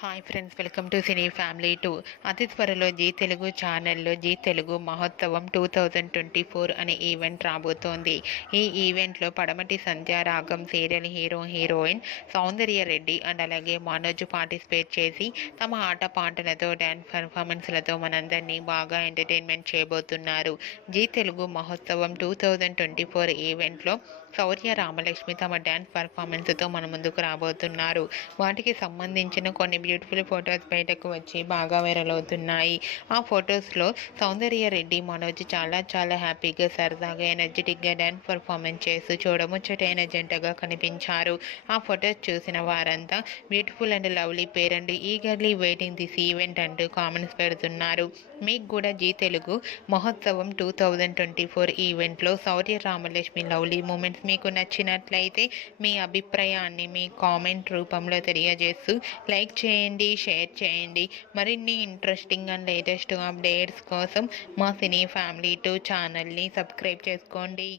Hi friends, welcome to cine family two. అతి త్వరలో G Telugu ఛానల్లో జీ తెలుగు మహోత్సవం 2024 అనే ఈవెంట్ రాబోతోంది. ఈ ఈవెంట్లో Padamati Sandhyaragam serial heroine Soundarya Reddy and అలాగే మనోజ్ పార్టిసిపేట్ చేసి తమ ఆటపాటలతో డ్యాన్స్ పర్ఫార్మెన్స్లతో మనందరినీ బాగా ఎంటర్టైన్మెంట్ చేయబోతున్నారు. జీ తెలుగు మహోత్సవం 2024 ఈవెంట్లో శౌర్య రామలక్ష్మి తమ డ్యాన్స్ పర్ఫార్మెన్స్తో మన ముందుకు రాబోతున్నారు. వాటికి సంబంధించిన కొన్ని బ్యూటిఫుల్ ఫొటోస్ బయటకు వచ్చి బాగా వైరల్ అవుతున్నాయి. ఆ ఫొటోస్లో సౌందర్య రెడ్డి మనోజ్ చాలా హ్యాపీగా సరదాగా ఎనర్జెటిక్గా డ్యాన్స్ పర్ఫార్మెన్స్ చేస్తూ చూడముచ్చటైన జంటగా కనిపించారు. ఆ ఫొటోస్ చూసిన వారంతా beautiful and lovely pair and eagerly waiting this event అంటూ కామెంట్స్ పెడుతున్నారు. మీకు కూడా జీ తెలుగు మహోత్సవం 2024 ఈవెంట్లో శౌర్య రామలక్ష్మి లవ్లీ మూమెంట్స్ మీకు నచ్చినట్లయితే మీ అభిప్రాయాన్ని మీ కామెంట్ రూపంలో తెలియజేస్తూ లైక్ చేయండి, షేర్ చేయండి. మరిన్ని ఇంట్రెస్టింగ్ అండ్ లేటెస్ట్ అప్డేట్స్ కోసం మా సినీ ఫ్యామిలీ 2 ఛానల్ని సబ్స్క్రైబ్ చేసుకోండి.